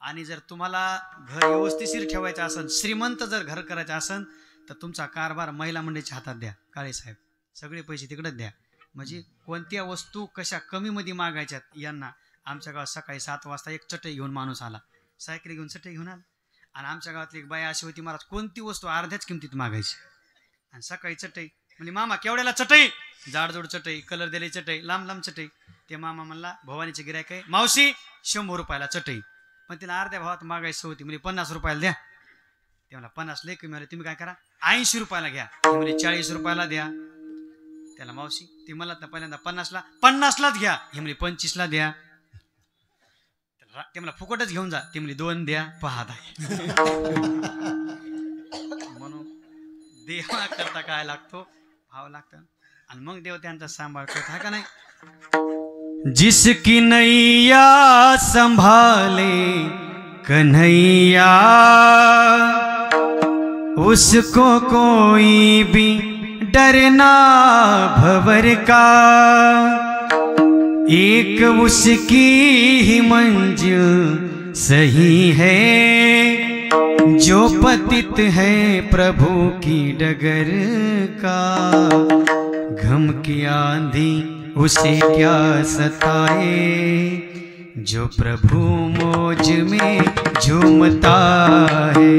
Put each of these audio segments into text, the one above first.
आणि जर तुम्हाला घर व्यवस्थिशीर ठेवायचं असेल, श्रीमंत जर घर करायचं असेल, तर तुमचा कारभार महिला मंडळीच्या हातात द्या. काळे साहेब सगळे पैसे तिकडेच द्या. म्हणजे कोणत्या वस्तू कशा कमीमध्ये मागायच्यात यांना. आमच्या गावात सकाळी 7 वाजता एक चटई घेऊन माणूस आला, सायकल घेऊन चटई घेऊन आला. आणि आमच्या गावातली एक बाई अशी होती, महाराज कोणती वस्तू अर्ध्याच किमतीत मागायची. आणि सकाळी चटई म्हणजे मामा केवढ्याला चटई, जाडजोड चटई, कलर दिली चटई, लांब लांब चटई. ते मामा म्हणला भवानीचे गिरायक आहे, मावशी 100 रुपयाला चटई. पण तिला अर्ध्या भावात मागायची होती, म्हणजे 50 रुपयाला द्या. ते मला 50 लय कमी आले, तुम्ही काय करा 80 रुपयाला घ्या. म्हणजे 40 रुपयाला द्या. त्याला मावशी ती मला पहिल्यांदा 50लाच घ्या. हे म्हणजे 25ला द्या. ते मला फुकटच घेऊन जा. ते म्हणजे 2 द्या. पाहत आहे म्हणून देवा करता काय लागतो, भाव लागतं. आणि मग देव त्यांचा सांभाळ करत आहे का नाही. जिसकी नैया संभाले कन्हैया, उसको कोई भी डरना भंवर का. एक उसकी ही मंजिल सही है, जो पतित है प्रभु की डगर का. गम की आंधी उसे क्या सताए, जो प्रभु मौज में झूमता है.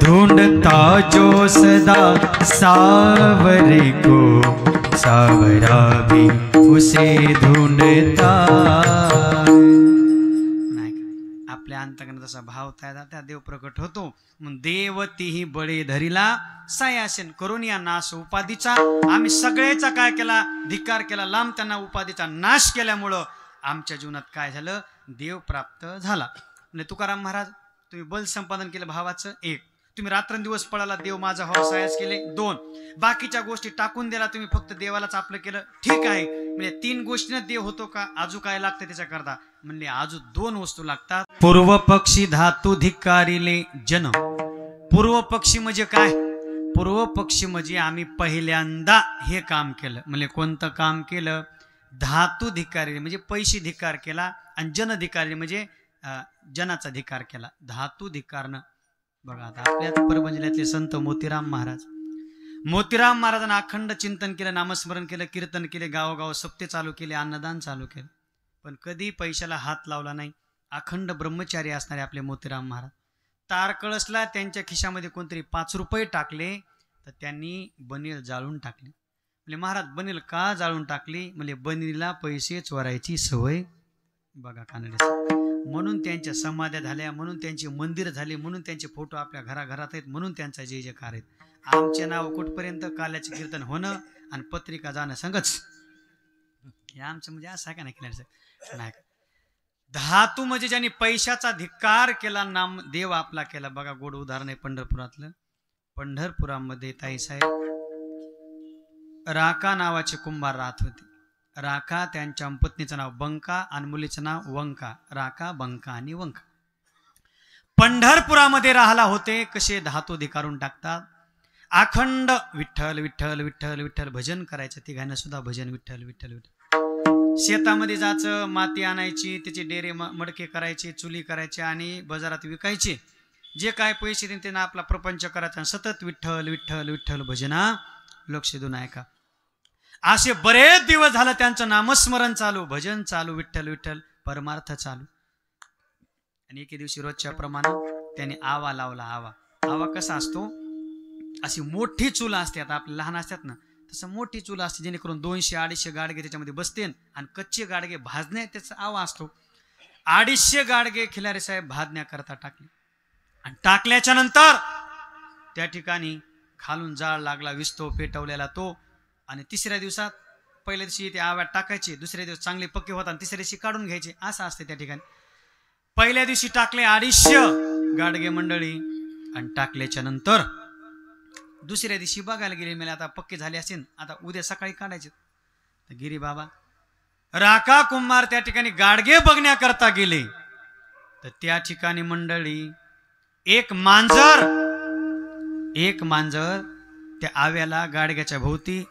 ढूंढता जो सदा सावरे को, सावरा भी उसे ढूंढता. आपल्या अंतकरणात जसा भाव त्या देव प्रकट होतो. मग देवतीही बळे धरिला सायासन करून या नाश उपाधीचा. आम्ही सगळेचा काय केला, धिक्कार केला, लांब त्यांना उपाधीचा नाश केल्यामुळं आमच्या जीवनात काय झालं, देव प्राप्त झाला. म्हणजे तुकाराम महाराज तुम्ही बल संपादन केलं भावाचं 1, तुम्ही रात्रंदिवस पळाला, देव माझा हो सायास केले 2, बाकीच्या गोष्टी टाकून दिला तुम्ही, फक्त देवालाच आपलं केलं. ठीक आहे, म्हणजे 3 गोष्टीनं देव होतो का, अजून काय लागतं त्याच्या करता. म्हणजे अजून 2 वस्तू लागतात. पूर्व पक्षी धातू धिक्कारिले जन. पूर्व पक्षी म्हणजे काय, पूर्व पक्षी म्हणजे आम्ही पहिल्यांदा हे काम केलं. म्हणजे कोणतं काम केलं, धातू धिक्कारिले म्हणजे पैसे धिक्कार केला. आणि जन धिक्कारिले म्हणजे जनाचा धिक्कार केला. धातू धिक्कारणं बघा. आता आपल्या परभणी जिल्ह्यातले संत मोतीराम महाराजांना अखंड चिंतन केलं, नामस्मरण केलं, कीर्तन केले, गावोगाव सप्ते चालू केले, अन्नदान चालू केलं, पण कधी पैशाला हात लावला नाही. अखंड ब्रह्मचारी असणारे आपले मोतीराम महाराज. तारकळसला त्यांच्या खिशामध्ये कोणतरी 5 रुपये टाकले, तर त्यांनी बनील जाळून टाकली. म्हणजे महाराज बनील का जाळून टाकली, म्हणजे बनीला पैसे चोरायची सवय. बघा कानडे, म्हणून त्यांच्या समाध्या झाल्या, म्हणून त्यांचे मंदिर झाले, म्हणून त्यांचे फोटो आपल्या घराघरात आहेत, म्हणून त्यांचा जय जयकार आहेत. आमचे नाव कुठपर्यंत काल्याचे कीर्तन होणं आणि पत्रिका जाणं संगच. हे आमचं म्हणजे असं का नाही केलं नाही. धातू म्हणजे ज्यांनी पैशाचा धिक्कार केला, नाम देव आपला केला. बघा गोड उदाहरण आहे पंढरपुरातलं. पंढरपुरामध्ये ताईसाहेब राका नावाचे कुंभार राहत होते. राका त्यांच्या पत्नीचं नाव बंका आणि मुलीचं नाव वंका. राका, बंका आणि वंका पंढरपुरामध्ये राहिला होते. कसे धातू धिकारून टाकतात. अखंड विठ्ठल विठ्ठल विठ्ठल विठ्ठल भजन करायचं. तिघांना सुद्धा भजन विठ्ठल विठ्ठल विठ्ठल. शेतामध्ये जायचं, माती आणायची, त्याचे डेरे मडके करायचे, चुली करायचे आणि बाजारात विकायचे. जे काय पैसे देईन त्यांना आपला प्रपंच करायचा. सतत विठ्ठल विठ्ठल विठ्ठल भजना लक्ष देऊन ऐका. असे बरेच दिवस झालं त्यांचं नामस्मरण चालू, भजन चालू, विठ्ठल विठ्ठल परमार्थ चालू. आणि एके दिवशी रोजच्या प्रमाणे त्याने आवा लावला. आवा कसा असतो, अशी मोठी चूल असते. आता आपले लहान असतात ना, तसं मोठी चूल असते, जेणेकरून 200-250 गाडगे त्याच्यामध्ये बसते आणि कच्चे गाडगे भाजणे त्याचा आवा असतो. 250 गाडगे खिलारे साहेब भाजण्याकरता टाकले. आणि टाकल्याच्या नंतर त्या ठिकाणी खालून जाळ लागला, विस्तो पेटवलेला तो. आणि 3ऱ्या दिवसात, पहिल्या दिवशी ते आव्यात टाकायचे, दुसऱ्या दिवस चांगले पक्के होतात, आणि 3ऱ्या दिवशी काढून घ्यायचे. असं असते त्या ठिकाणी. पहिल्या दिवशी टाकले 250 गाडगे मंडळी, आणि टाकल्याच्या नंतर दुसऱ्या दिवशी बघायला गेले, मला आता पक्के झाले असेल, आता उद्या सकाळी काढायचे. तर गिरी बाबा राका कुंभार त्या ठिकाणी गाडगे बघण्याकरता गेले. तर त्या ठिकाणी मंडळी एक मांजर त्या आव्याला गाडग्याच्या भोवती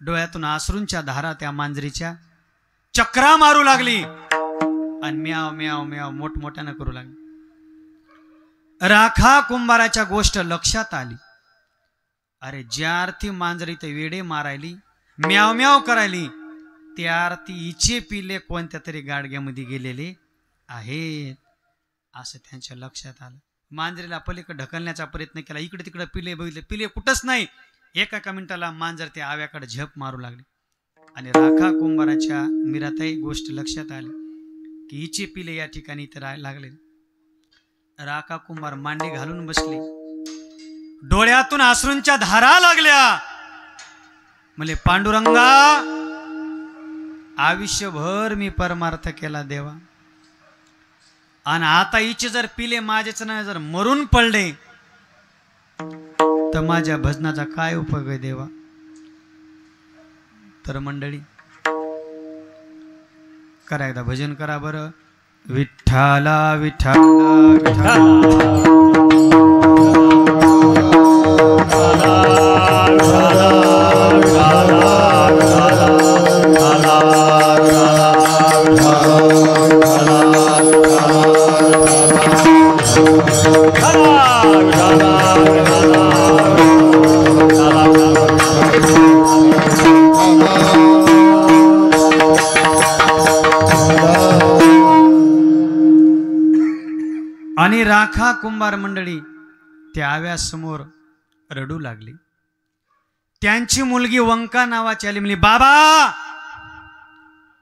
डोळ्यातून आसरूंच्या धारा त्या मांजरीच्या चक्रा मारू लागली. आणि म्याव म्याव म्याव मोठमोठ्यानं करू लागले. राखा कुंभाराच्या गोष्ट लक्षात आली. अरे ज्या अर्थी मांजर इथे वेडे मारायली, म्याव म्याव करायली, त्या अर्थी हिचे पिले कोणत्या तरी गाडग्यामध्ये गेलेले आहेत असं त्यांच्या लक्षात आलं. मांजरीला पलीकडे ढकलण्याचा प्रयत्न केला, इकडे तिकडे पिले बघितले, पिले कुठंच नाही. एका मिनिटाला मांजर त्या आव्याकडे झप मारू लागले. आणि राखा कुंभाराच्या मीराताई गोष्ट लक्षात आली की हिचे पिले या ठिकाणी इथे लागले. राखा कुंभार मांडी घालून बसले, डोळ्यातून अश्रूंच्या धारा लागल्या. म्हणजे पांडुरंगा, आयुष्यभर मी परमार्थ केला देवा, आणि आता हिचे जर पिले माझेच नाही जर मरून पडले तर माझ्या भजनाचा काय उपयोग आहे देवा. तर मंडळी करा एकदा भजन करा बरं. विठ्ठला विठ्ठला विठ्ठला आणि राखा कुंभार मंडळी त्या आव्यासमोर रडू लागली. त्यांची मुलगी वंका नावाची आली, म्हणली बाबा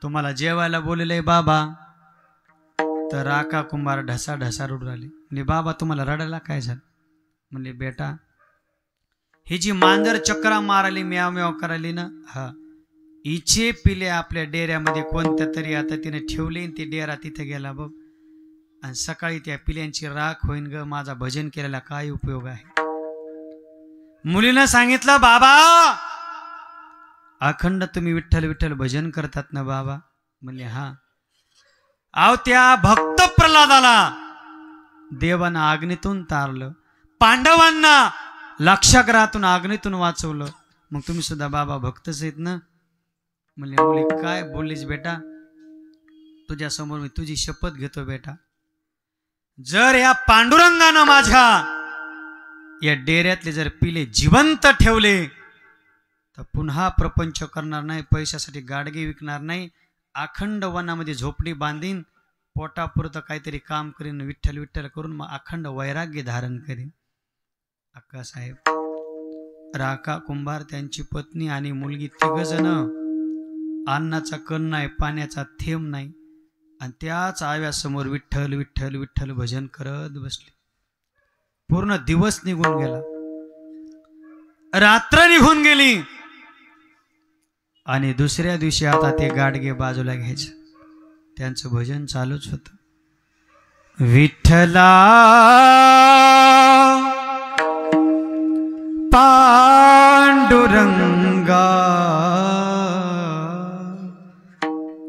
तुम्हाला जेवायला बोलले बाबा. तर राखा कुंभार ढसा ढसा रडू लागले. म्हणजे बाबा तुम्हाला रडायला काय झालं. म्हणले बेटा ही जी मांजर चक्रा माराली, म्याव म्याव करायली ना, हा हिचे पिले आपल्या डेऱ्यामध्ये कोणत्या तरी आता तिने ठेवले, ती डेरा तिथे गेला बघ, आणि सकाळी त्या पिल्यांची राख होईन ग, माझा भजन केलेला काय उपयोग आहे. मुलीनं सांगितलं बाबा अखंड तुम्ही विठ्ठल विठ्ठल भजन करतात ना बाबा. म्हणले हा. अहो त्या भक्त प्रल्हादाला देवानं अग्नीतून तारलं, पांडवांना लाक्षागृहातून अग्नीतून वाचवलं, मग तुम्ही सुद्धा बाबा भक्तच आहेत ना. म्हणले मुली काय बोललीस बेटा, तुझ्या समोर मी तुझी शपथ घेतो बेटा, जर या पांडुरंगानं माझ्या या डेऱ्यातले जर पिले जिवंत ठेवले तर पुन्हा प्रपंच करणार नाही, पैशासाठी गाडगे विकणार नाही, अखंड वनामध्ये झोपडी बांधीन, पोटापुरतं काहीतरी काम करीन, विठ्ठल विठ्ठल करून मग अखंड वैराग्य धारण करीन. अक्कासाहेब राखा कुंभार, त्यांची पत्नी आणि मुलगी तिघजण अन्नाचा कण नाही, पाण्याचा थेंब नाही, आणि त्याच आव्यासमोर विठ्ठल विठ्ठल विठ्ठल भजन करत बसले. पूर्ण दिवस निघून गेला, रात्र निघून गेली, आणि दुसऱ्या दिवशी आता ते गाडगे बाजूला घ्यायचे, त्यांचं भजन चालूच होत. विठ्ठला पांडुरंगा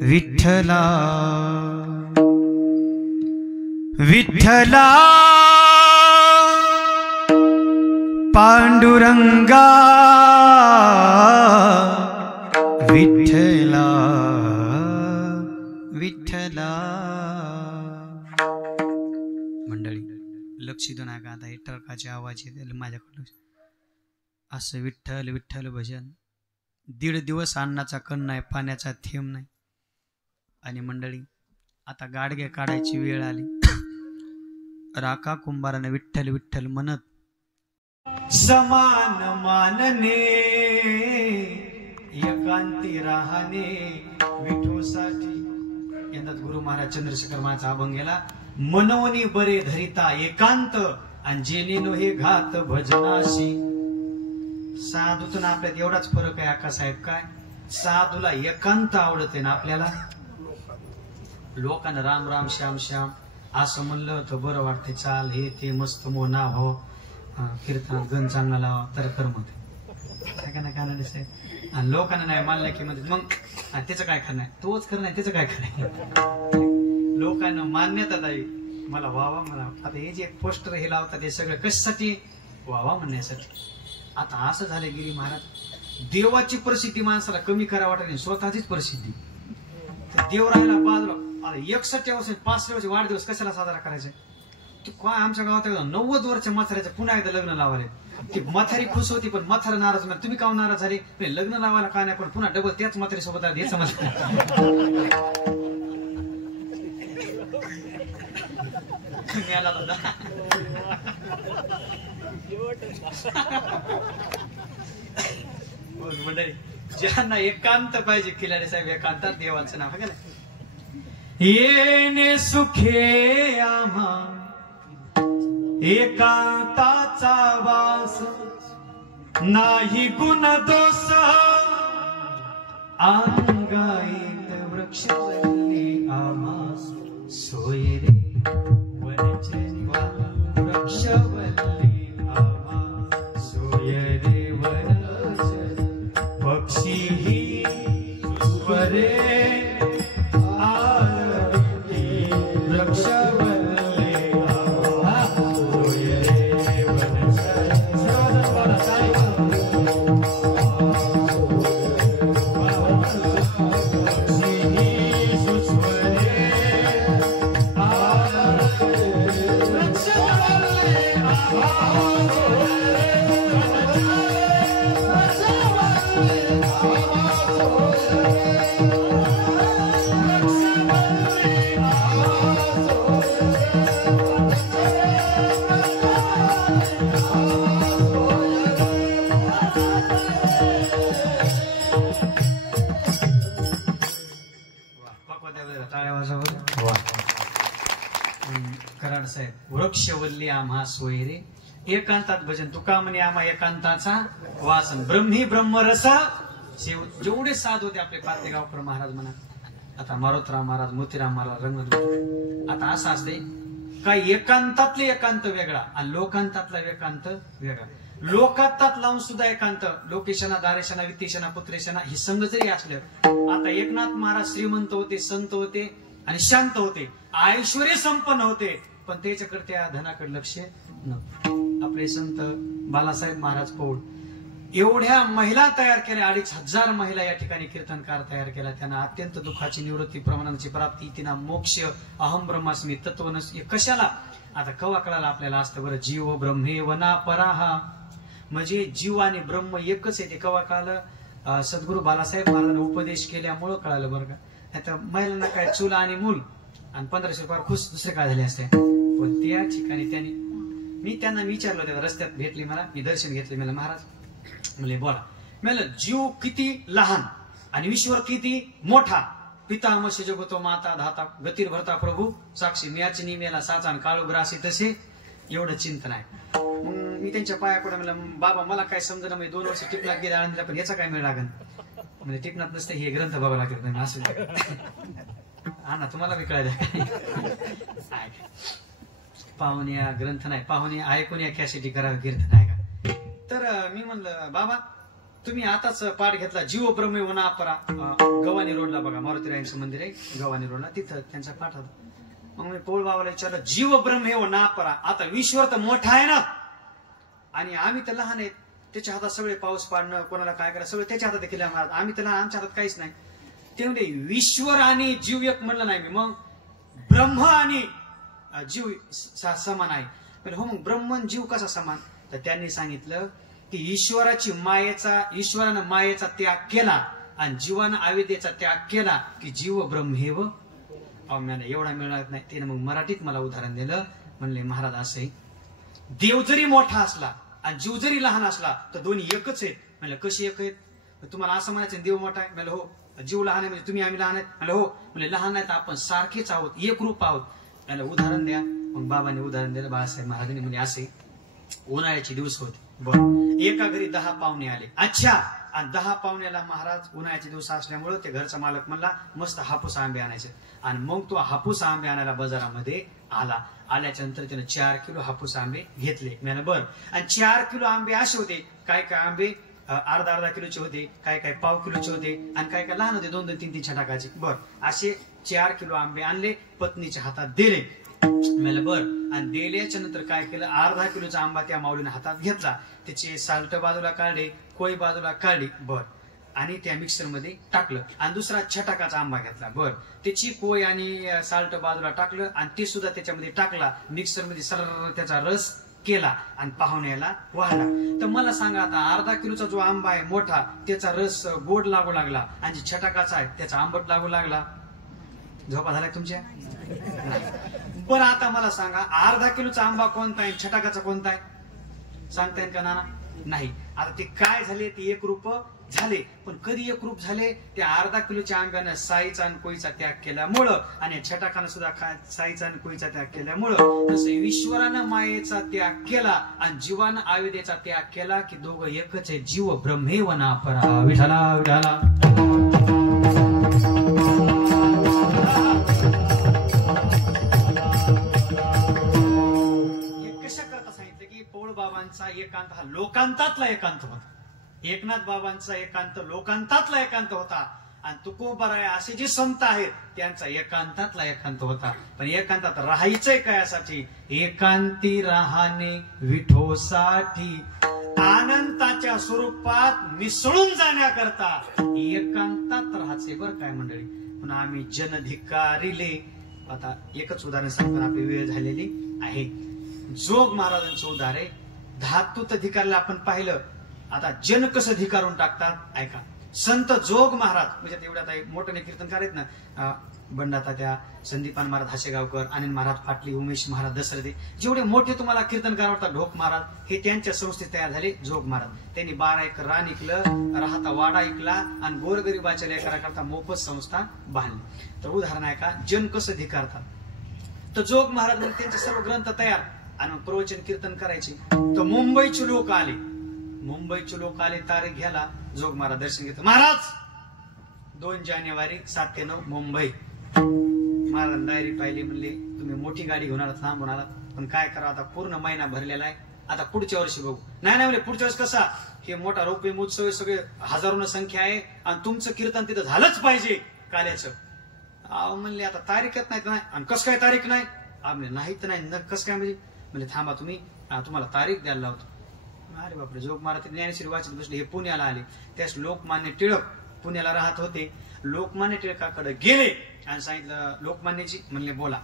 विठ्ठला विठ्ठला पांडुरंगा विठ्ठला विठ्ठला. मंडळी लक्ष देऊ नका, आता हे टळकाचे आवाज येते माझ्याकडं. असं विठ्ठल विठ्ठल भजन 1.5 दिवस अन्नाचा कण नाही, पाण्याचा थेंब नाही. आणि मंडळी आता गाडगे काढायची वेळ आली. राखा कुंभाराने विठ्ठल विठ्ठल म्हणत समान मानने एकांती राहणे विठोसाठी. यंदा गुरु महाराज चंद्रशेखर महाराज अभंग गेला, मनवनी बरे धरिता एकांत आणि जेनेनो हे घात भजनाशी. साधूतून आपल्यात एवढाच फरक आहे अक्कासाहेब, काय साधूला एकांत आवडते ना, आपल्याला लोकांना राम राम श्याम श्याम असं म्हणलं तर बरं वाटते, चाल हे ते मस्त मोना हो, कीर्तनात गण चांगला लावा तर कर्म होते काय ना काय साहेब. आणि लोकांना नाही मानलं की म्हणजे मग त्याचं काय करणार, तोच करणार त्याचं काय करणार. लोकांना मान्यता द्यावी, मला वावा म्हणा. आता हे जे पोस्टर हे लावतात हे सगळं कशासाठी, वावा म्हणण्यासाठी. आता असं झालं गिरी महाराज, देवाची प्रसिद्धी माणसाला कमी करा वाटत नाही, स्वतःचीच प्रसिद्धी. देव राहिला बाजूला आता 61 वर्ष 65 वर्ष वाढदिवस कशाला साजरा करायचा? तू काय आमच्या गावात 90 वर्ष म्हाताऱ्याचं पुन्हा एकदा लग्न लावाले. ती म्हातारी खुश होती पण म्हातारा नाराज. तुम्ही का नाराज झाले? लग्न लावायला काय नाही पण पुन्हा डबल त्याच म्हातारी सोबत आले हे समजलं. मंडळी ज्यांना एकांत पाहिजे खिलाडी साहेब एकांतात देवाचं नाव आहे. येणे सुखे आम्हा एकांताचा वास नाही गुण दोष अंगाईत वृक्षवल्ली आम्हा सोय रे वनचंद्वा वृक्षवल्ली आम्हा सोय रे वनचंद्र पक्षी ही स्वरे कराड साहेब. वृक्षवल्ली आम्हा सोय रे एकांतात भजन तुका म्हणे आम्हा एकांताचा वासन ब्रह्मी ब्रह्मरस शिव. जेवढे साध होते आपले पातेगावकर महाराज म्हणा, आता मारुतराव महाराज, मोतीराम महाराज, रंगदेव. आता असं असते काही एकांतातले एकांत वेगळा आणि लोकांतातला एकांत वेगळा. लोकांतात लावून सुद्धा एकांत लोकेशना दारेशना वित्तेशना पुत्रेशना हे संघ जरी असलं. आता एकनाथ महाराज श्रीमंत होते, संत होते आणि शांत होते, ऐश्वर्य संपन्न होते, पण त्याच्याकडे त्या धनाकडे लक्ष नव्हतं. आपले संत बालासाहेब महाराज पौड एवढ्या महिला तयार केल्या, 2500 महिला या ठिकाणी कीर्तनकार तयार केला. त्यांना अत्यंत दुःखाची निवृत्ती, प्रमाणाची प्राप्ती, तिना मोक्ष, अहम ब्रह्मास्मी, तत्वनस कशाला. आता कवा कळाला आपल्याला असतं बरं, जीव ब्रह्मे वना पराहा, म्हणजे जीव आणि ब्रह्म एकच आहे. ते कवा कळालं? सद्गुरू बालासाहेब महाराजांनी उपदेश केल्यामुळं कळालं बरं का. आता महिलांना काय चूल आणि मूल आणि 1500 रुपये खुश दुसरे काय झाले असते. पण त्या ठिकाणी मी त्यांना विचारलं, त्या रस्त्यात भेटली मला, मी दर्शन घेतले. मला महाराज म्हणले बोला. मला जीव किती लहान आणि ईश्वर किती मोठा. पिता मशी जगतो माता धाता गतीर भरता प्रभू साक्षी म्याच निमेला साचा आणि काळू ग्रासी तसे एवढं चिंतन आहे. मग मी त्यांच्या पायाकडे म्हणलं बाबा मला काय समजा, मी 2 वर्ष टिपणात गेले आनंदला, पण याचा काय मिळ लागेल. म्हणजे टिपणात नसते हे ग्रंथ बघावं लागेल. असं हा ना, तुम्हाला बी कळायला पाहुण्या ग्रंथ नाही, पाहुणे ऐकून या कॅसेटी करावं कीर्तन आहे का. तर मी म्हणलं बाबा तुम्ही आताच पाठ घेतला जीव ब्रह्मे वना परा, गव्हाणी रोडला बघा मारुतीरायांचं मंदिर आहे गव्हाणी रोडला, तिथं त्यांचा पाठ होता. मग मी पौळ बाबाला विचारलं जीव ब्रह्मे वना परा. आता ईश्वर तर मोठा आहे ना आणि आम्ही तर लहान आहेत. त्याच्या हातात सगळे पाऊस पाडणं, कोणाला काय करायचं सगळं त्याच्या हातात देखील. आम्ही त्याला आमच्या हातात काहीच नाही. ते म्हणजे ईश्वर आणि जीव एक म्हणलं नाही मी. मग ब्रह्म आणि जीव समान आहे. पण हो मग ब्रह्म जीव कसा समान. तर त्यांनी सांगितलं की ईश्वरानं मायेचा त्याग केला आणि जीवानं अविद्येचा त्याग केला की जीव ब्रह्मेव अवम्यानं. एवढा मिळणार नाही. त्याने मग मराठीत मला उदाहरण दिलं. म्हणले महाराज असंही देव जरी मोठा असला आणि जीव जरी लहान असला तर दोन्ही एकच आहेत. म्हणलं कशी एक आहेत. तुम्हाला असं म्हणायचं देव मोठा आहे. म्हणलं हो. जीव लहान आहे म्हणजे तुम्ही आम्ही लहान आहेत. म्हणलं हो. म्हणजे लहान नाही तर आपण सारखेच आहोत, एक रूप आहोत. म्हणलं उदाहरण द्या. मग बाबांनी उदाहरण दिलं. बाळासाहेब महाराजांनी म्हणजे असे उन्हाळ्याचे दिवस होते. बरं, एका घरी 10 पाहुणे आले. अच्छा. आणि 10 पाहुण्याला महाराज उन्हाळ्याचे दिवस असल्यामुळे ते घरचा मालक म्हणला मस्त हापूस आंबे आणायचे. आणि मग तो हापूस आंबे आणायला बाजारामध्ये आला. आल्याच्या नंतर त्यानं 4 किलो हापूस आंबे घेतले. मी बर. आणि 4 किलो आंबे असे होते, काय काय आंबे अर्धा किलोचे होते, काय काय पाव किलोचे होते आणि काय काय लहान होते 2-2, 3-3 छटाकाचे. बर, असे 4 किलो आंबे आणले, पत्नीच्या हातात दिले. मला बर. आणि दिल्याच्या नंतर काय केलं, अर्धा किलोचा आंबा त्या माऊलीने हातात घेतला. त्याचे साल्ट बाजूला काढले, कोय बाजूला काढली. बर. आणि त्या मिक्सरमध्ये टाकलं आणि दुसरा छटाकाचा आंबा घेतला. बर, त्याची कोय आणि साल्ट बाजूला टाकलं आणि ते सुद्धा त्याच्यामध्ये टाकला. मिक्सरमध्ये सरळ त्याचा रस केला आणि पाहुण्याला वाहला. तर मला सांगा आता अर्धा किलोचा जो आंबा आहे मोठा, त्याचा रस गोड लागू लागला आणि जे छटाकाचा आहे त्याचा आंबट लागू लागला. झोपा झाला तुमच्या? बरं आता मला सांगा अर्धा किलोचा आंबा कोणता आहे, छटाकाचा कोणता आहे, सांगता येईल का नाना? नाही. आता ते काय झाले, ते एकरूप झाले. पण कधी एकरूप झाले? त्या अर्धा किलोच्या आंब्यानं साईचा आणि कोईचा त्याग केल्यामुळं आणि छटाकानं सुद्धा साईचा आणि कोईचा त्याग केल्यामुळं तसं ईश्वरानं मायेचा त्याग केला आणि जीवानं आयुधेचा त्याग केला की दोघं एकच आहे. जीव ब्रह्मेव ना परा. विठाला विठाला. बाबांचा एकांत हा लोकांतातला एकांत होता. एकनाथ बाबांचा एकांत लोकांतातला एकांत होता आणि तुकोबाराय असे जे संत आहेत त्यांचा एकांतातला एकांत होता. पण एकांतात राहायचंय कयासाठी? एकांती राहणे विठोसाठी, अनंताच्या स्वरूपात मिसळून जाण्याकरता एकांतात राहायचे. बरं काय मंडळी, म्हणून आम्ही जनधिकारीले आता एकच उदाहरण सांगताना आपली वेळ झालेली आहे. जोग महाराजांचं उदाहरण आहे. धातूत धिकारला आपण पाहिलं. आता जन कसं धिकारून टाकतात ऐका. संत जोग महाराज म्हणजे तेवढ्या आता मोठे कीर्तनकार आहेत ना, बंडाता त्या संदीपान महाराज हासेगावकर, आनंद महाराज पाटली, उमेश महाराज दसरथे, जेवढे मोठे तुम्हाला कीर्तनकार वाटतात, ढोक महाराज, हे त्यांच्या संस्थेत तयार झाले. जोग महाराज त्यांनी 12 एकर रान ऐकलं, राहता वाडा ऐकला आणि गोरगरीबाच्या लेकराकरता मोफत संस्था बांधली. तर उदाहरण आहे का जन कसं धिकारतात. तर जोग महाराज म्हणजे त्यांचे सर्व ग्रंथ तयार आणि प्रवचन कीर्तन करायचे. तर मुंबईचे लोक आले, तारीख घ्यायला. जोग महाराज दर्शन घेतलं. महाराज 2 जानेवारी 7 ते 9 मुंबई. महाराज डायरी पाहिली, म्हणले तुम्ही मोठी गाडी घेऊन आलात, लांबून आलात, पण काय करा आता पूर्ण महिना भरलेला आहे, आता पुढच्या वर्षी बघू. नाही म्हणले पुढच्या वर्षी कसा, हे मोठा रौप्य महोत्सव सगळे हजारों संख्या आहे आणि तुमचं कीर्तन तिथं झालंच पाहिजे काल्याचं. म्हणले आता तारीखच नाही. आणि कसं काय तारीख नाही? नाही तर नाही, कसं काय म्हणजे थांबा तुम्ही, तुम्हाला तारीख द्यायला लावतो. अरे बापरे. जोग महाराज ज्ञानेश्वरी वाचत बसले. हे पुण्याला आले. त्यास लोकमान्य टिळक पुण्याला राहत होते. लोकमान्य टिळकाकडे गेले आणि सांगितलं लोकमान्यजी, म्हणले बोला.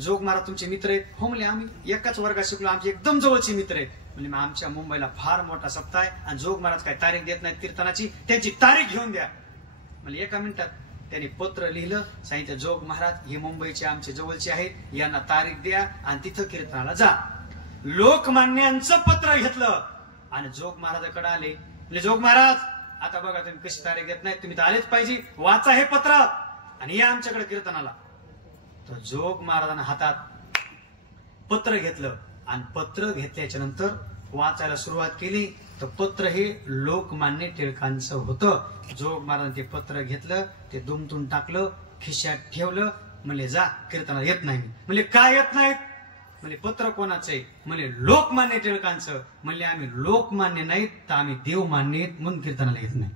जोग महाराज तुमचे मित्र आहेत? हो म्हणले आम्ही एकाच वर्गात शिकलो, आमचे एकदम जवळचे मित्र आहेत. म्हणजे मग आमच्या मुंबईला फार मोठा सप्ताह आहे आणि जोग महाराज काय तारीख देत नाहीत कीर्तनाची, त्यांची तारीख घेऊन द्या. म्हणजे एका मिनिटात त्यांनी पत्र लिहिलं, सांगितलं जोग महाराज हे मुंबईचे आमचे जवळचे आहेत, यांना तारीख द्या आणि तिथं कीर्तनाला जा. लोकमान्यांचं पत्र घेतलं आणि जोग महाराजाकडे आले. म्हणजे जोग महाराज आता बघा तुम्ही कशी तारीख घेत नाही, तुम्ही तर आलेच पाहिजे, वाचा हे पत्र आणि या आमच्याकडे कीर्तनाला. तर जोग महाराजांना हातात पत्र घेतलं आणि पत्र घेतल्याच्या नंतर वाचायला सुरुवात केली. तर पत्र हे लोकमान्य टिळकांचं होतं. जोग महाराजांनी ते पत्र घेतलं, ते दुमतून टाकलं, खिशात ठेवलं. म्हणले जा कीर्तनाला येत नाही. म्हणले काय येत नाहीत? म्हणजे पत्र कोणाचं आहे? म्हणजे लोकमान्य टिळकांचं. म्हणले आम्ही लोकमान्य नाहीत तर आम्ही देवमान्य आहेत म्हणून कीर्तनाला येत नाही.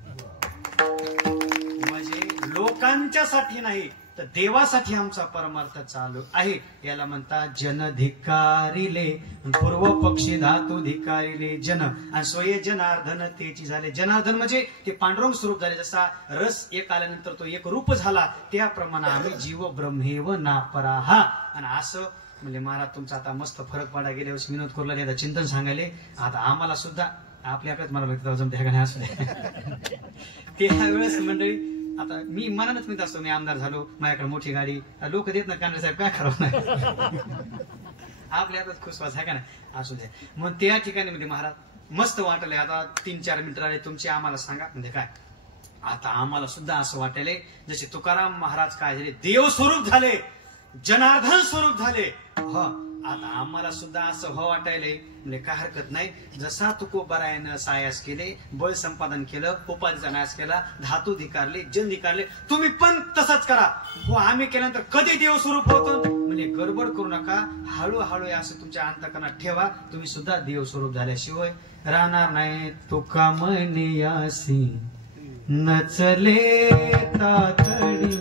म्हणजे लोकांच्यासाठी नाही तर देवासाठी आमचा परमार्थ चालू आहे. याला म्हणतात जनधिकारीले. पूर्व पक्षी धातू धिकारीले जन आणि स्वये जनार्दन तेची झाले. जनार्दन म्हणजे ते पांडुरंग स्वरूप झाले. जसा रस एक आल्यानंतर तो एक रूप झाला त्याप्रमाणे आम्ही जीव ब्रह्मेव नापराहा. आणि असं म्हणजे महाराज तुमचा आता मस्त फरक पडा. गेल्या वर्षी विनोद कोरला आता चिंतन सांगायले. आता आम्हाला सुद्धा आपल्याकडेच मला जमते ह्या असू द्या. त्यावेळेस मंडळी आता मी मनानच म्हणत असतो मी आमदार झालो, माझ्याकडे मोठी गाडी, लोक देत ना कांडे साहेब काय करावं. आपल्या हातात खुशवास आहे का नाही, असू द्या. मग त्या ठिकाणी म्हणजे महाराज मस्त वाटलंय. आता 3-4 मिनिटं राहिले तुमचे, आम्हाला सांगा. म्हणजे काय आता आम्हाला सुद्धा असं वाटलंय जसे तुकाराम महाराज काय झाले, देव स्वरूप झाले, जनार्दन स्वरूप झाले. आता आम्हाला सुद्धा असं वाटायलंय. म्हणजे काय हरकत नाही. जसा तुकोबारायानं सायास केले, बळ संपादन केलं, उपाधीचा नाश केला, धातू धिकारले, जन धिकारले, तुम्ही पण तसंच करा. आम्ही केल्यानंतर कधी देव स्वरूप होतो. म्हणजे गडबड करू नका, हळूहळू असं तुमच्या अंतःकरणात ठेवा. तुम्ही सुद्धा देव स्वरूप झाल्याशिवाय राहणार नाही. तुका म्हणे यासी नचले तातडी,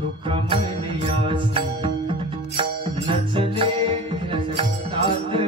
तुका म्हणे यासी नचले तातडे.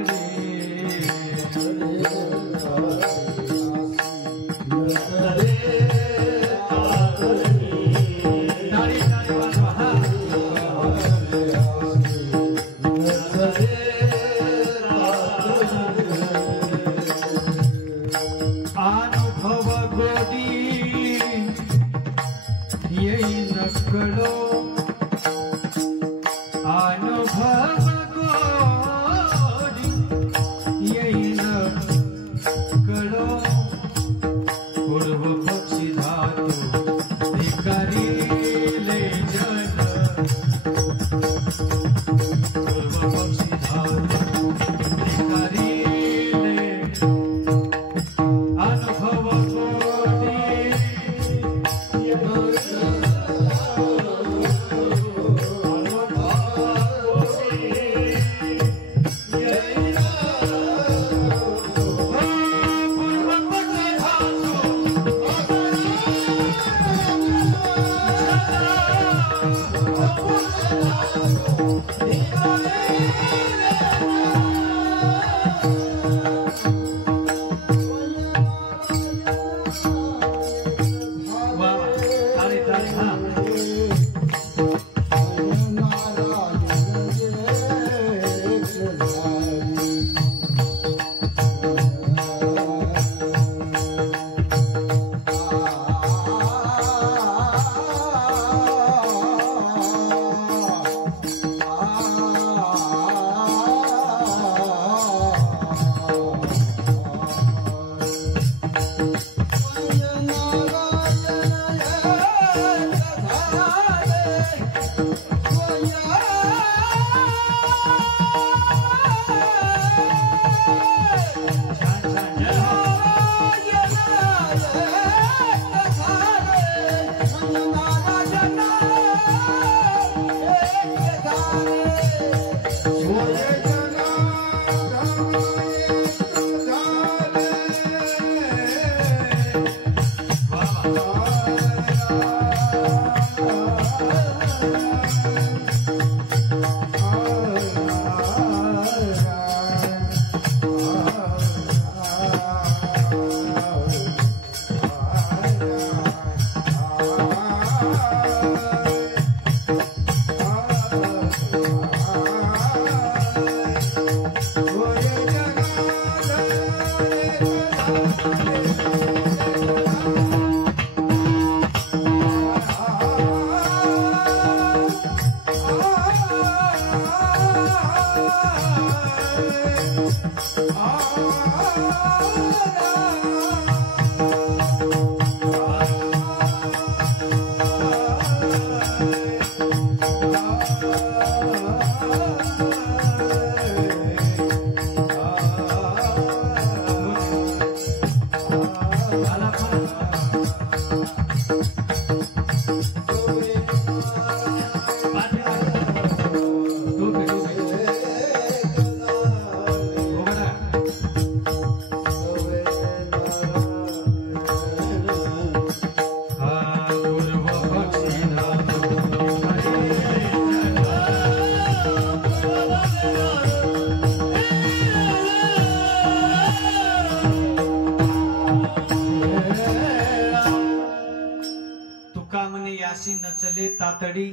नचले तातडी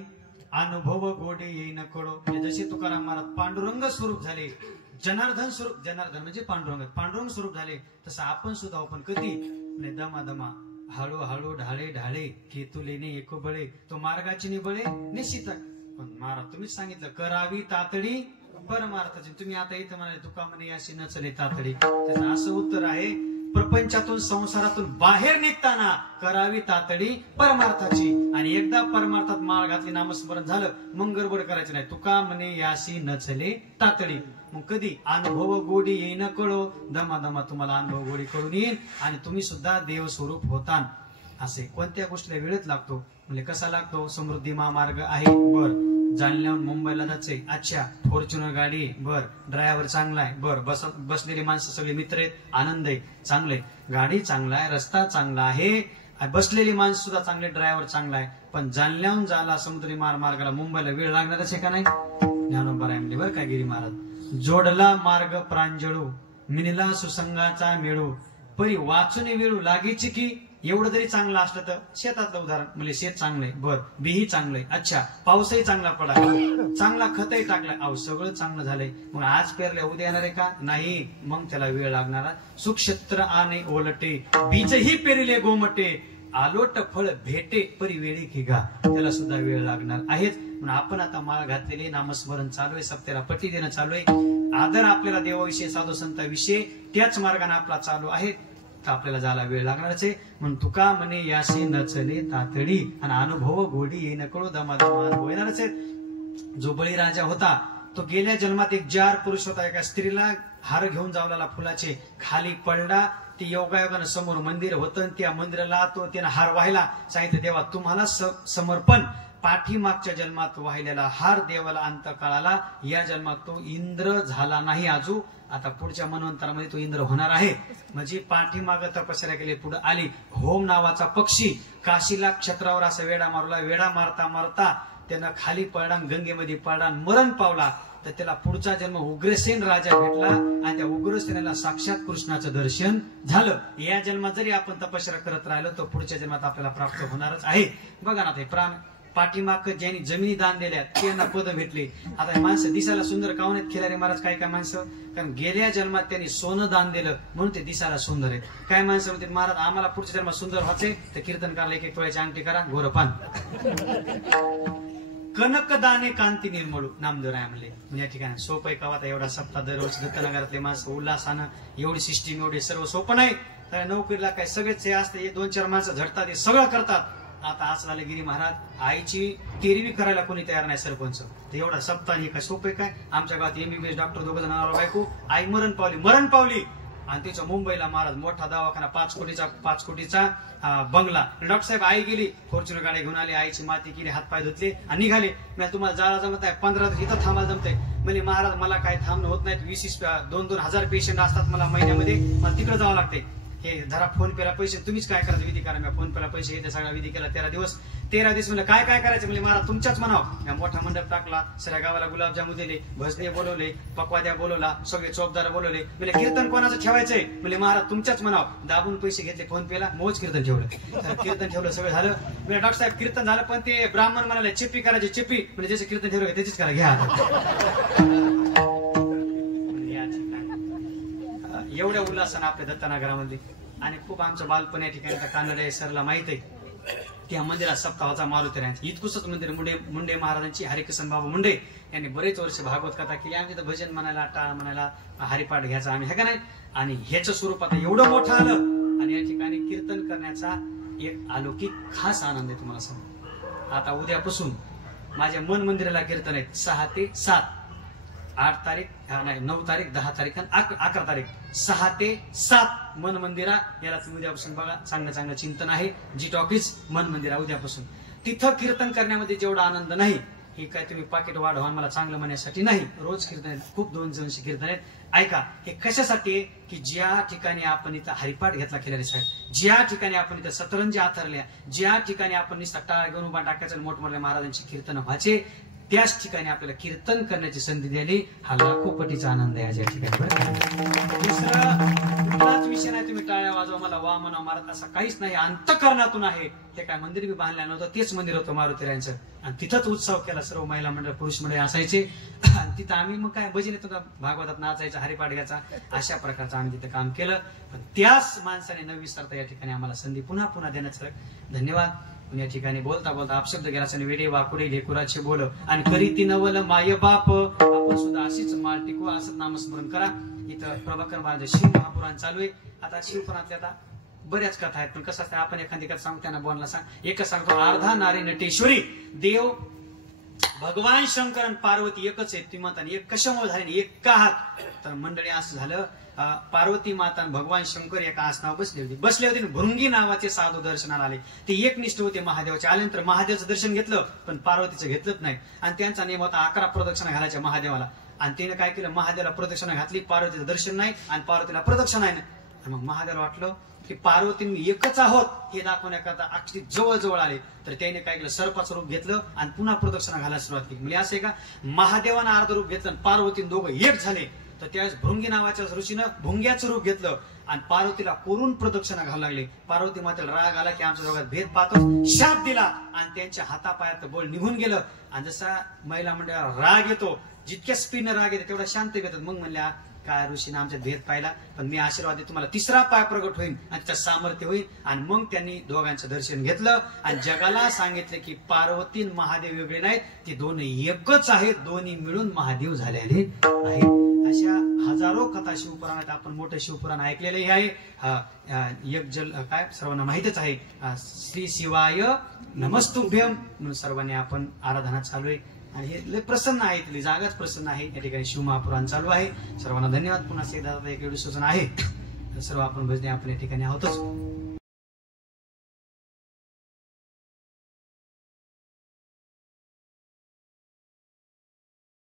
अनुभव गोडे येईन कळो. जसे तुकाराम महाराज पांडुरंग स्वरूप झाले, जनार्दन स्वरूप, जनार्दन म्हणजे पांडुरंग स्वरूप झाले, तसं आपण सुद्धा आपण कधी दमा दमा हळू हळू ढाळे ढाळे केतुलेने एको बळे, तो मार्गाची निबळे निश्चित. पण महाराज तुम्हीच सांगितलं करावी तातडी परमार्थाची. तुम्ही आता इथं म्हणाले तुका म्हणे अशी नचले तातडी, त्याचं असं उत्तर आहे प्रपंचातून संसारातून बाहेर निघताना करावी तातडी परमार्थाची. आणि एकदा परमार्थात माळ घातली, नामस्मरण झालं, मग गडबड करायची नाही. तुका म्हणे याशी नचले तातडी. मग कधी अनुभव गोडी येईन कळो, दमादमा तुम्हाला अनुभव गोडी कळून येईल आणि तुम्ही सुद्धा देव स्वरूप होता. असे कोणत्या गोष्टीला वेळच लागतो म्हणजे कसा लागतो. समृद्धी महामार्ग आहे, बर, जालन्याहून मुंबईला जायचंय, अच्छा, फॉर्च्युनर गाडी आहे, बर, ड्रायव्हर चांगला आहे, बर, बसलेली माणसं सगळे मित्र आहेत, आनंद आहे, चांगले, गाडी चांगला आहे, रस्ता चांगला आहे, बसलेली माणसं सुद्धा चांगले, ड्रायव्हर चांगला आहे. पण जालन्याहून जायला समुद्री मार्गाला मुंबईला वेळ लागणारच आहे का नाही. ज्ञानोबा राय म्हणले बर काय गिरी महाराज, जोडला मार्ग प्रांजळू मिनिला सुसंगाचा मेळू, परी वाचून वेळू लागेची की. एवढं जरी चांगलं असलं तर शेतातलं उदाहरण म्हणजे शेत चांगलंय, बर, बीही चांगलंय, अच्छा, पाऊसही चांगला पडा, चांगला खतही टाकलाय, अहो सगळं चांगलं झालंय, मग आज पेरल्या उद्या येणार आहे का नाही, मग त्याला वेळ लागणारा. सुक्षेत्र आणे ओलटे बीजही पेरिले गोमटे, आलोट फळ भेटे परी वेळी घिगा, त्याला सुद्धा वेळ लागणार आहेच. म्हणून आपण आता माळ घातलेली, नामस्मरण चालू आहे, सप्त्याला पट्टी देणं चालू आहे, आदर आपल्याला देवाविषयी, साधू संतांविषयी त्याच मार्गाने आपला चालू आहे, तर आपल्याला जायला वेळ लागणारच आहे. म्हणून तुका म्हणे याशी नचले तातडी, आणि अनुभव गोडी येईन कळू दमादमा अनुभव येणारच आहे. जो बळीराजा होता तो गेल्या जन्मात एक जार पुरुष होता, एका स्त्रीला हार घेऊन जाऊ लागला फुलाचे, खाली पडला, ते योगायोगानं समोर मंदिर होतं, त्या मंदिराला तो त्यानं हार वाहिला, सांगितलं देवा तुम्हाला समर्पण. पाठीमागच्या जन्मात वाहिलेला हार देवाला अंतकाळाला, या जन्मात तो इंद्र झाला नाही अजून, आता पुढच्या मनवंतरामध्ये तो इंद्र होणार आहे. म्हणजे पाठीमाग तपश्चर्या केली, पुढे आली. होम नावाचा पक्षी काशीला क्षत्रावर असा वेडा मारला, वेडा मारता मारता त्यानं खाली पडला, गंगेमध्ये पडला, मरण पावला. तर त्याला पुढचा जन्म उग्रसेन राजा भेटला, आणि त्या उग्रसेनाला साक्षात कृष्णाचं दर्शन झालं. या जन्मात जरी आपण तपश्चर्या करत राहिलो तर पुढच्या जन्मात आपल्याला प्राप्त होणारच आहे. बघा ना, ते पाठीमाग ज्यांनी जमिनी दान दिल्या त्यांना पद भेटले. आता माणसं दिसायला सुंदर काऊन आहेत खिलारे महाराज, काय काय माणसं, कारण गेल्या जन्मात त्यांनी सोनं दान दिलं म्हणून ते दिसायला सुंदर आहेत. काय माणसं म्हणते महाराज आम्हाला पुढच्या जन्मात सुंदर व्हायचे, तर कीर्तन करायला एक तोळ्याची अंगठी करा, गोरपान. कनक दाने कांती निर्मळू, नामदेवराय म्हणले. म्हणजे या ठिकाणी सोपं आहे का आता एवढा सप्ताह दरवर्षी दत्तनगरातले माणसं उल्हासानं, एवढी सिस्टीम, एवढी सर्व सोपं नाही. तर नोकरीला काय सगळेच हे असते, 2-4 माणसं झडतात, हे सगळं करतात. आता असं झालं गिरी महाराज, आईची तेरवी करायला कोणी तयार नाही सरपंच, तर एवढा सप्ताह हे काय सोपं काय. आमच्या गावात MBBS डॉक्टर दोघं जण बायको, आई मरण पावली, आणि तिच्या मुंबईला महाराज मोठा दवाखाना, 5 कोटीचा बंगला. डॉक्टर साहेब आई गेली, फॉर्च्युनर गाडी घेऊन आली, आईची माती केली, हातपाय धुतले आणि निघाले. मी तुम्हाला जायला जमत आहे, 15 दिवस इथं थांबायला जमतंय. म्हणजे महाराज मला काय थांबणं होत नाहीत, 20-2 हजार पेशंट असतात मला महिन्यामध्ये, मला तिकडे जावं लागते. हे जरा फोन पेला पैसे, तुम्हीच काय करायचं विधी करा. मी फोन पेला पैसे घेते, सगळा विधी केला. 13 दिवस म्हणजे काय काय करायचं म्हणजे महाराज तुमच्याच म्हणावं. मोठा मंडप टाकला, सगळ्या गावाला गुलाबजामू दिले, भजने बोलवले, पकवाद्या बोलवला, सगळे चोपदार बोलवले. म्हणजे कीर्तन कोणाचं ठेवायचंय म्हणजे महाराज तुमच्याच म्हणावं. दाबून पैसे घेतले फोन पेला, मोज कीर्तन ठेवलं. कीर्तन ठेवलं, सगळं झालं. म्हणजे डॉक्टर साहेब कीर्तन झालं, पण ते ब्राह्मण म्हणाले चिप्पी करायची, चिप्पी म्हणजे ज्याचं कीर्तन ठेवलं त्याचीच करा, घ्या. एवढ्या उल्हासानं आपल्या दत्तनगरामध्ये. आणि खूप आमचं बालपण या ठिकाणी कानडे सरला माहित आहे, त्या मंदिरात सप्ताहाचा मारुती राहायचं. इतकुसच मंदिर मुंडे महाराजांची, हरिकिसन बाबा मुंडे यांनी बरेच वर्ष भागवत कथा केली. आम्ही तर भजन म्हणायला, टाळ म्हणायला, हरिपाठ घ्यायचा आम्ही, हे का नाही. आणि ह्याचं स्वरूप आता एवढं मोठं आलं, आणि या ठिकाणी कीर्तन करण्याचा एक अलौकिक खास आनंद आहे तुम्हाला सांगतो. आता उद्यापासून माझ्या मन मंदिराला कीर्तन आहेत 6 ते 7, 8 तारीख, 9 तारीख, 10 तारीख आणि 11 तारीख, 6 ते 7 मन मंदिरा. याला तुम्ही उद्यापासून बघा, चांगलं चिंतन आहे. जी टॉकीज मन मंदिरा उद्यापासून. तिथं कीर्तन करण्यामध्ये जेवढा आनंद नाही, हे काय तुम्ही पाकिट वाढवा मला चांगलं म्हणण्यासाठी नाही. रोज कीर्तन आहेत, खूप 200 कीर्तन आहेत. ऐका, हे कशासाठी आहे की ज्या ठिकाणी आपण इथं हरिपाठ घेतला खिलारी साहेब, ज्या ठिकाणी आपण इथं सतरंजी आथरल्या, ज्या ठिकाणी आपण नुसता टाळ घेऊन उभा टाकायचं, मोठमोठ्या महाराजांची कीर्तन व्हायचे, त्याच ठिकाणी आपल्याला कीर्तन करण्याची संधी दिली. हा लाखो पटीचा आनंद आहे या ठिकाणी. दुसरं कुठलाच विषय नाही, तुम्ही टाळ्या वाजवा, मला वा म्हणा मारत, असं काहीच नाही. अंतःकरणातून आहे. हे काय मंदिर बी बांधलं नव्हतं, तेच मंदिर होतं मारुतीरायांचं, आणि तिथंच उत्सव केला. सर्व महिला मंडळ, पुरुष मंडळ असायचे, आणि तिथं आम्ही मग काय भजन येतो, भागवतात नाचायचा, हरिपाठ घ्यायचा, अशा प्रकारचं आम्ही तिथं काम केलं. पण त्याच माणसाने न विसरता या ठिकाणी आम्हाला संधी पुन्हा देण्याचं धन्यवाद. या ठिकाणी बोलता अपशब्द गेला, वेडे वाकुडे लेकुराचे बोल, आणि करी ती नवल माय बाप. आपण सुद्धा अशीच माळ टिकवा, असंच नामस्मरण करा. इथं प्रभाकर महाराज शिव महापुराण चालू आहे. आता शिवपुराणातल्या आता बऱ्याच कथा आहेत, पण कसं असतं, आपण एखादी कथा सांगू, त्यांना बोलला सांग. एकच सांगतो, अर्धा नारी नटेश्वरी. देव भगवान शंकर आणि पार्वती एकच आहेत. ती म्हणतात एक कशामुळे झाले, एक का आहात. तर मंडळी असं झालं, पार्वती माता आणि भगवान शंकर एका आसनावर बसले होते. भृंगी नावाचे साधू दर्शनाला आले. ते एकनिष्ठ होते महादेवाचे. आल्यानंतर महादेवाचं दर्शन घेतलं, पण पार्वतीचं घेतलंच नाही. आणि त्यांचा नियम होता 11 प्रदक्षिणा घालायच्या महादेवाला. आणि त्याने काय केलं, महादेवाला प्रदक्षिणा घातली, पार्वतीचं दर्शन नाही, आणि पार्वतीला प्रदक्षिणा आहे. आणि मग महादेवाला वाटलं की पार्वती एकच आहोत हे दाखवण्याकरता अगदी जवळ आले. तर त्याने काय केलं, सर्पाचं रूप घेतलं आणि पुन्हा प्रदक्षिणा घालायला सुरुवात केली. म्हणजे असं आहे का, महादेवानं अर्ध रूप घेतलं, पार्वती दोघं एक झाले. तर त्यावेळेस भृंगी नावाच्या ऋषीनं भुंग्याचं रूप घेतलं आणि पार्वतीला कोरून प्रदक्षिणा घालू लागले. पार्वती मातेला राग आला की आमच्या दोघात भेद पाहतो, शाप दिला आणि त्यांच्या हातापायात बळ निघून गेलं. आणि जसा महिला मंडळाला राग येतो, जितक्या स्पीडनं राग येतो तेवढा शांत घेतात. मग म्हणल्या काय ऋषीने आमच्यात भेद पाहिला, पण मी आशीर्वाद देतो तुम्हाला तिसरा पाय प्रगट होईल आणि त्याचं सामर्थ्य होईल. आणि मग त्यांनी दोघांचं दर्शन घेतलं आणि जगाला सांगितलं की पार्वती आणि महादेव वेगळे नाहीत, ते दोन्ही एकच आहेत, दोन्ही मिळून महादेव झालेले आहेत. अशा हजारो कथा शिवपुराणात आपण मोठं शिवपुराण ऐकलेलं आहे. एक जल काय सर्वांना माहितच आहे. श्री शिवाय नमस्तुभ्यम म्हणून सर्वांनी आपण आराधना चालू आहे आणि हे लय प्रसन्न आहे, तिथली जागाच प्रसन्न आहे. या ठिकाणी शिवमहापुराण चालू आहे. सर्वांना धन्यवाद. पुन्हा एकदा एक एवढी सूचना आहे, सर्व आपण भजने आपण या ठिकाणी आहोतच.